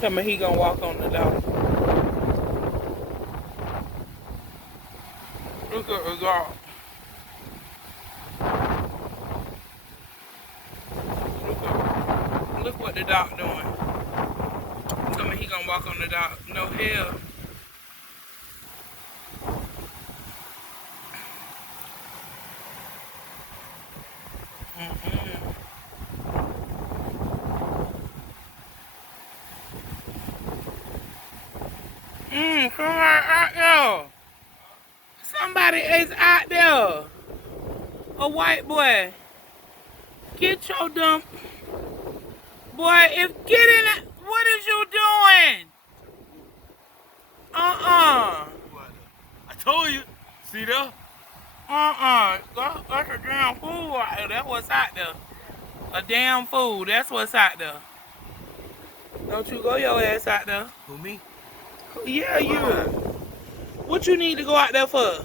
Tell me he gonna walk on the dog. Look at the dog. Look what the dog doing. Tell me he gonna walk on the dog. No hell. Somebody out there. Somebody is out there. A white boy. Get your dumb boy. If get in it, what is you doing? I told you. See there? That's a damn fool right there. That's what's out there. A damn fool. That's what's out there. Don't you go your ass out there. Who, me? Yeah, you. What you need to go out there for?